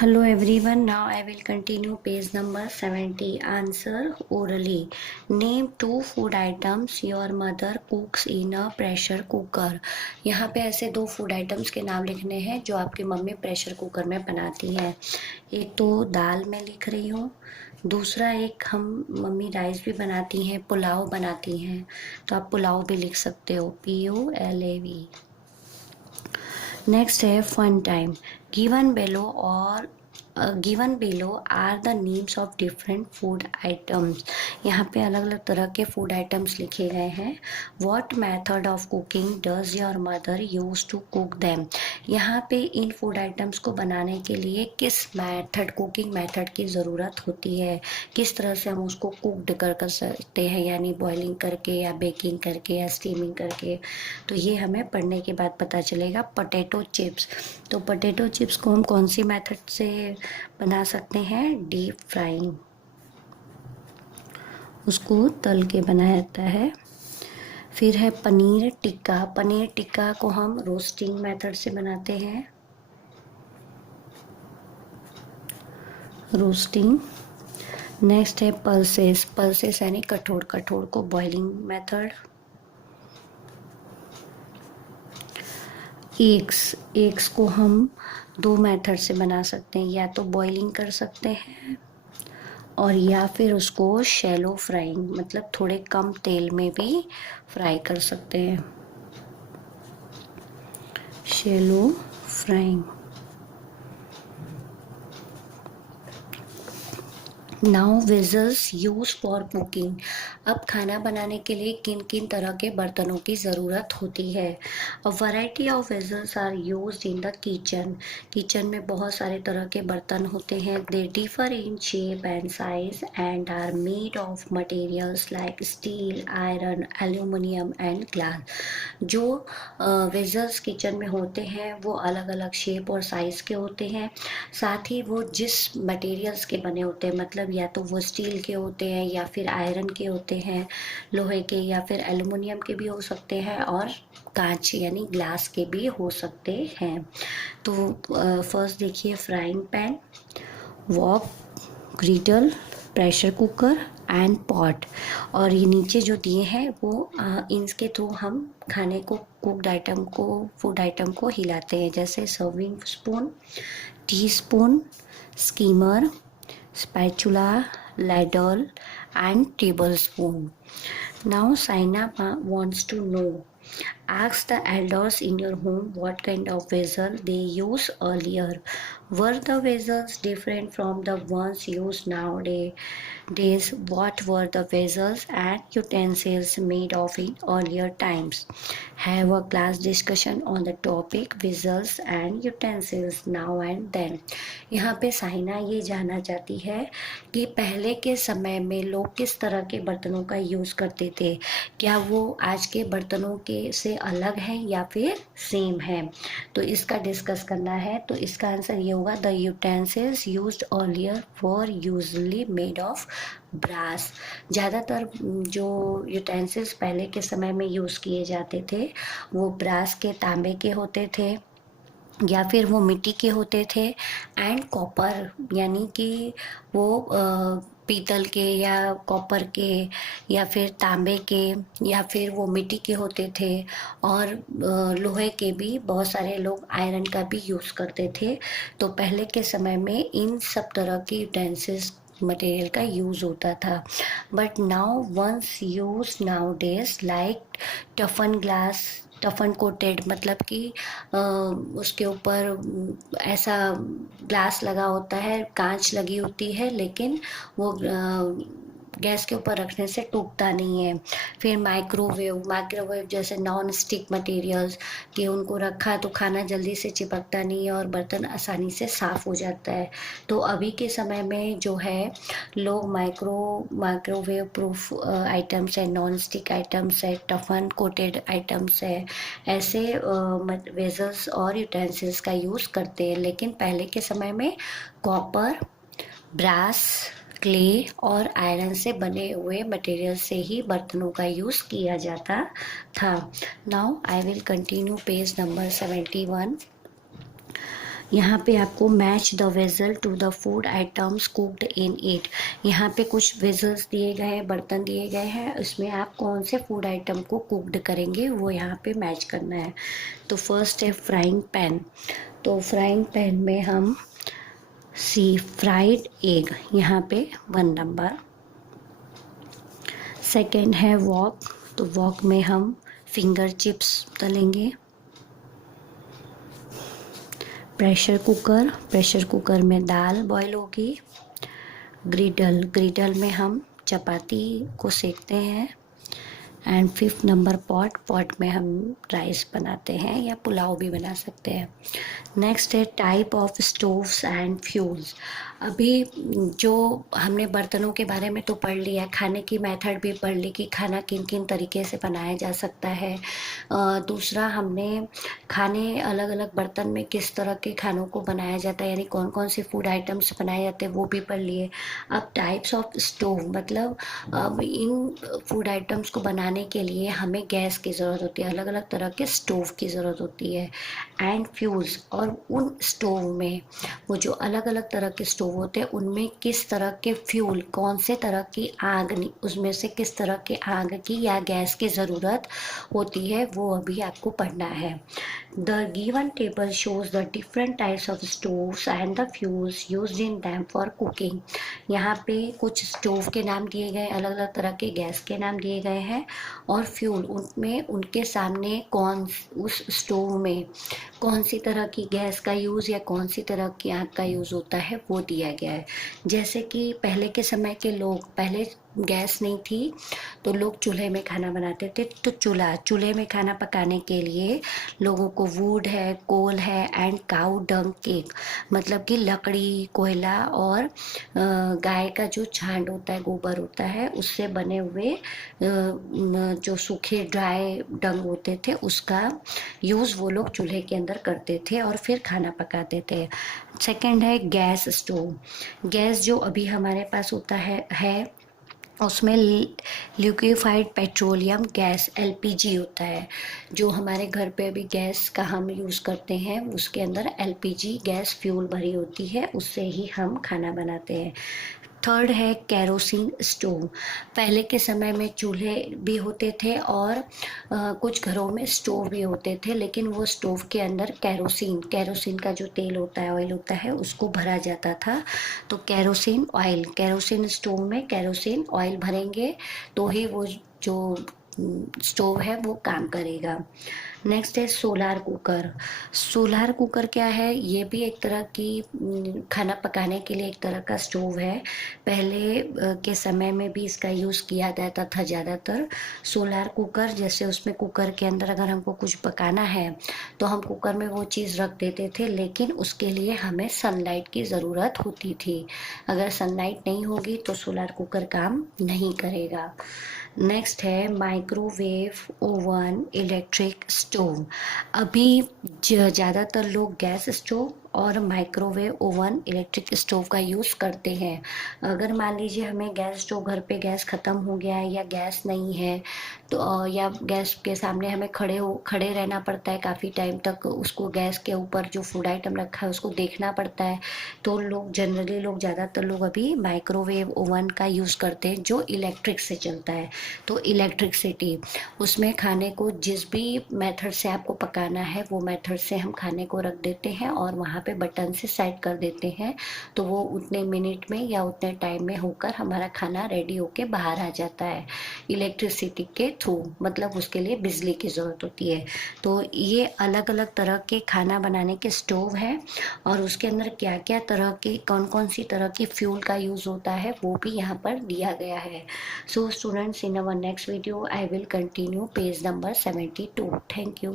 Hello everyone, now I will continue page number 70. Answer orally. Name two food items your mother cooks in a pressure cooker. यहाँ पे ऐसे दो food items के नाम लिखने हैं जो आपकी मम्मी प्रेशर कुकर में बनाती है। एक तो दाल मैं लिख रही हूँ, दूसरा एक हम मम्मी राइस भी बनाती हैं, पुलाव बनाती हैं, तो आप पुलाव भी लिख सकते हो, PULAV। नेक्स्ट है फन टाइम। गिवन बेलो और given below are the names of different food items. यहाँ पे अलग अलग तरह के फूड आइटम्स लिखे गए हैं। What method of cooking does your mother use to cook them. यहाँ पे इन फूड आइटम्स को बनाने के लिए किस मेथड, कुकिंग मेथड की ज़रूरत होती है, किस तरह से हम उसको कुकड कर सकते हैं, यानी बॉइलिंग करके या बेकिंग करके या स्टीमिंग करके। तो ये हमें पढ़ने के बाद पता चलेगा। पोटैटो चिप्स, तो पोटैटो चिप्स को हम कौन सी मेथड से बना सकते हैं? डीप फ्राइंग, उसको तल के बनाया जाता है। फिर है पनीर टिक्का। पनीर टिक्का को हम रोस्टिंग मेथड से बनाते हैं, रोस्टिंग। नेक्स्ट है पल्सेस। पल्सेस यानी कठोर, कठोर को बॉइलिंग मेथड। एग्स, एग्स को हम दो मेथड से बना सकते हैं, या तो बॉइलिंग कर सकते हैं और या फिर उसको शैलो फ्राइंग, मतलब थोड़े कम तेल में भी फ्राई कर सकते हैं, shallow frying. Now vessels use for cooking. अब खाना बनाने के लिए किन किन तरह के बर्तनों की ज़रूरत होती है? A variety of vessels are used in the kitchen. Kitchen में बहुत सारे तरह के बर्तन होते हैं। They differ in shape and size and are made of materials like steel, iron, aluminium and glass. जो वेजल्स किचन में होते हैं वो अलग अलग शेप और साइज़ के होते हैं, साथ ही वो जिस मटेरियल्स के बने होते हैं, मतलब या तो वो स्टील के होते हैं या फिर आयरन के होते हैं, लोहे के, या फिर एल्युमिनियम के भी हो सकते हैं, और कांच यानी ग्लास के भी हो सकते हैं। तो फर्स्ट देखिए, frying pan, walk, ग्रिडल, pressure cooker and pot. और ये नीचे जो दिए हैं वो इनके थ्रू हम खाने को, कुकड आइटम को, फूड आइटम को हिलाते हैं, जैसे serving spoon, tea spoon, schemer, spatula, ladle, and tablespoon. Now Saina wants to know. Ask the elders in your home what kind of vessel they used earlier. Were the vessels different from the ones used nowadays? What were the vessels and utensils made of in earlier times? Have a class discussion on the topic vessels and utensils now and then. यहाँ पे साइना ये जानना चाहती है कि पहले के समय में लोग किस तरह के बर्तनों का यूज़ करते थे, क्या वो आज के बर्तनों के से अलग है या फिर सेम है। तो इसका डिस्कस करना है। तो इसका आंसर ये होगा, the utensils used earlier were usually made of brass. ज़्यादातर जो यूटेंसिल्स पहले के समय में यूज़ किए जाते थे वो ब्रास के, तांबे के होते थे, या फिर वो मिट्टी के होते थे, एंड कॉपर, यानी कि वो पीतल के या कॉपर के या फिर तांबे के या फिर वो मिट्टी के होते थे, और लोहे के भी बहुत सारे लोग आयरन का भी यूज़ करते थे। तो पहले के समय में इन सब तरह की यूटेंसिल्स मटेरियल का यूज़ होता था। But now once use nowadays like toughen glass, toughen coated, मतलब कि उसके ऊपर ऐसा ग्लास लगा होता है, कांच लगी होती है, लेकिन वो गैस के ऊपर रखने से टूटता नहीं है। फिर माइक्रोवेव, माइक्रोवेव जैसे नॉन स्टिक मटेरियल्स कि उनको रखा तो खाना जल्दी से चिपकता नहीं है और बर्तन आसानी से साफ़ हो जाता है। तो अभी के समय में जो है, लोग माइक्रोवेव प्रूफ आइटम्स है, नॉन स्टिक आइटम्स है, टफन कोटेड आइटम्स है, ऐसे वेजल्स और यूटेंसिल्स का यूज़ करते हैं। लेकिन पहले के समय में कॉपर, ब्रास, क्ले और आयरन से बने हुए मटेरियल से ही बर्तनों का यूज़ किया जाता था। Now I will continue page number 71। यहाँ पे आपको match the vessel to the food items cooked in it. यहाँ पे कुछ वेजल्स दिए गए हैं, बर्तन दिए गए हैं, उसमें आप कौन से फूड आइटम को कुक्ड करेंगे वो यहाँ पे मैच करना है। तो फर्स्ट है फ्राइंग पैन। तो फ्राइंग पैन में हम सी फ्राइड एग, यहाँ पे 1 नंबर। सेकेंड है वॉक। तो वॉक में हम फिंगर चिप्स तलेंगे। प्रेशर कुकर, प्रेशर कुकर में दाल बॉईल होगी। ग्रिडल, ग्रिडल में हम चपाती को सेकते हैं। एंड 5 नंबर पॉट, पॉट में हम राइस बनाते हैं या पुलाव भी बना सकते हैं। नेक्स्ट है type of stoves and fuels. अभी जो हमने बर्तनों के बारे में तो पढ़ लिया, खाने की मेथड भी पढ़ ली कि खाना किन किन तरीके से बनाया जा सकता है। दूसरा हमने खाने अलग अलग बर्तन में किस तरह के खानों को बनाया जाता है, यानी कौन कौन से फूड आइटम्स बनाए जाते हैं वो भी पढ़ लिए। अब टाइप्स ऑफ स्टोव, मतलब अब इन फूड आइटम्स को बनाने के लिए हमें गैस की ज़रूरत होती है, अलग अलग तरह के स्टोव की ज़रूरत होती है। एंड फ्यूल्स, और उन स्टोव में वो जो अलग अलग तरह के स्टोव होते हैं उनमें किस तरह के फ्यूल, कौन से तरह की आग, उसमें से किस तरह के आग की या गैस की ज़रूरत होती है वो अभी आपको पढ़ना है। The given table shows the different types of stoves and the fuels used in them for cooking. यहाँ पे कुछ स्टोव के नाम दिए गए, अलग अलग तरह के गैस के नाम दिए गए हैं, और फ्यूल उनमें उनके सामने कौन, उस स्टोव में कौन सी तरह की गैस का यूज़ या कौन सी तरह की आग का यूज़ होता है वो दिया गया है। जैसे कि पहले के समय के लोग, पहले गैस नहीं थी तो लोग चूल्हे में खाना बनाते थे। तो चूल्हे में खाना पकाने के लिए लोगों को वुड है, कोल है एंड काऊ डंग केक, मतलब कि लकड़ी, कोयला और गाय का जो छांड होता है, गोबर होता है, उससे बने हुए जो सूखे ड्राई डंग होते थे उसका यूज़ वो लोग चूल्हे के अंदर करते थे और फिर खाना पकाते थे। सेकंड है गैस स्टोव। गैस जो अभी हमारे पास होता है उसमें लिक्विफाइड पेट्रोलियम गैस एलपीजी होता है। जो हमारे घर पे अभी गैस का हम यूज़ करते हैं उसके अंदर एलपीजी गैस फ्यूल भरी होती है, उससे ही हम खाना बनाते हैं। थर्ड है कैरोसिन स्टोव। पहले के समय में चूल्हे भी होते थे और कुछ घरों में स्टोव भी होते थे, लेकिन वो स्टोव के अंदर कैरोसिन, कैरोसिन का जो तेल होता है, ऑयल होता है, उसको भरा जाता था। तो कैरोसिन ऑयल, कैरोसिन स्टोव में कैरोसिन ऑयल भरेंगे तो ही वो जो स्टोव है वो काम करेगा। नेक्स्ट है सोलार कुकर। सोलार कुकर क्या है, ये भी एक तरह की खाना पकाने के लिए एक तरह का स्टोव है। पहले के समय में भी इसका यूज़ किया जाता था ज़्यादातर। सोलार कुकर, जैसे उसमें कुकर के अंदर अगर हमको कुछ पकाना है तो हम कुकर में वो चीज़ रख देते थे, लेकिन उसके लिए हमें सनलाइट की ज़रूरत होती थी। अगर सनलाइट नहीं होगी तो सोलार कुकर काम नहीं करेगा। नेक्स्ट है माइक्रोवेव ओवन इलेक्ट्रिक स्टोव। अभी ज़्यादातर लोग गैस स्टोव और माइक्रोवेव ओवन इलेक्ट्रिक स्टोव का यूज़ करते हैं। अगर मान लीजिए हमें गैस स्टोव, घर पे गैस ख़त्म हो गया है या गैस नहीं है तो या गैस के सामने हमें खड़े रहना पड़ता है काफ़ी टाइम तक, उसको गैस के ऊपर जो फूड आइटम रखा है उसको देखना पड़ता है, तो लोग जनरली लोग ज़्यादातर लोग अभी माइक्रोवेव ओवन का यूज़ करते हैं जो इलेक्ट्रिक से चलता है। तो इलेक्ट्रिसिटी, उसमें खाने को जिस भी मेथड से आपको पकाना है वो मेथड से हम खाने को रख देते हैं और वहाँ पे बटन से सेट कर देते हैं, तो वो उतने मिनट में या उतने टाइम में होकर हमारा खाना रेडी होके बाहर आ जाता है इलेक्ट्रिसिटी के थ्रू, मतलब उसके लिए बिजली की ज़रूरत होती है। तो ये अलग अलग तरह के खाना बनाने के स्टोव है और उसके अंदर क्या क्या तरह के, कौन कौन सी तरह की फ्यूल का यूज़ होता है वो भी यहाँ पर दिया गया है। So students, in our next video I will continue page number 72. Thank you.